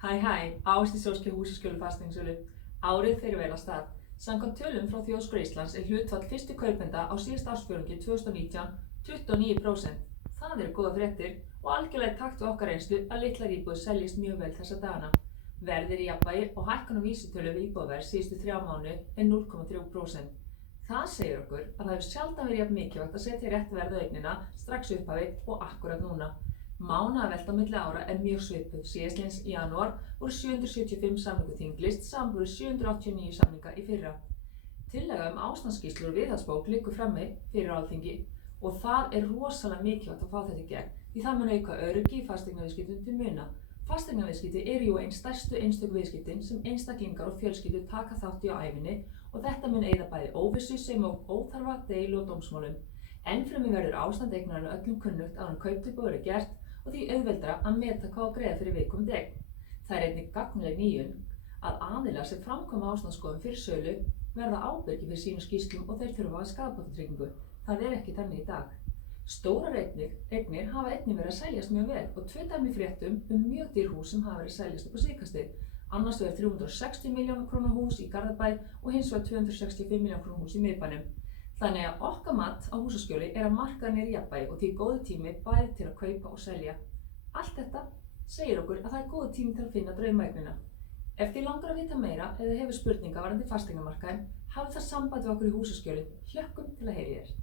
Ávextir Sólskjól húsaskjóli fasteignasölu. Árið fer vel af stað. Samkvæmt tölum frá Þjóðskrá Íslands hlutfall fyrstu kaupenda á síðasta ársfjórðungi 2019 29%. Það eru góðar fréttir og algjörlega í takt við okkar reynslu að litlar íbúðir seljist mjög vel þessa dagana. Verð er í jafnvægi og hækkun á vísitölu við íbúðaverð síðustu 3 mánuði er 0,3%. Það segir okkur að það hefur sjaldan verið jafn mikilvægt að setja rétt verð á eignina strax í upphafi og akkúrat núna. Mánaðarvelta á milli ára er mjög svipuð. Síðastliðins í janúar voru 775 samningar þinglýst samanborið 789 samninga í fyrra. Tillaga ástandsskýrslu og viðhaldsbók liggur frammi fyrir Alþingi og það er rosalega mikilvægt að fá þetta í gegn því það mun auka öryggi í fasteignaviðskiptum til muna. Fasteignaviðskipti eru jú ein stærstu einstök viðskiptin sem einstaklingar og fjölskyldur taka þátt í á ævinni og þetta mun eyða bæði óvissu sem og óþarfa deilu og dómsmálum. Ennfremur verður ástand eignarinnar öllum kunnugt áður en kauptilboð er gert og því auðveldara að meta hvað á greiða fyrir viðkomandi eign. Það er einnig gagnleg nýjung að aðilar sem framkvæma ástandsskoðun fyrir sölu verða ábyrgir fyrir sínum skýrslum og þeir þurfa skaðabótatryggingu. Það er ekki þannig í dag. Stórar eignir hafa einnig verið að seljast mjög vel og 2 dæmi í fréttum mjög dýr hús sem hafa verið að seljast upp á síðkastið. Annars vegar 360 milljóna króna hús í Garðabæ og hins vegar 265 milljóna króna hús í miðbænum. Þannig að okkar mat á húsaskjóli er að markaðurinn er í jafnvægi og því góður tími bæði til að kaupa og selja. Allt þetta segir okkur að það er góður tími til að finna draumaeignina. Ef þið langar að vita meira eða hefur spurningar varðandi fasteignamarkaðinn, hafið það samband við okkur í húsaskjóli. Hlökkum til að heyra í þér.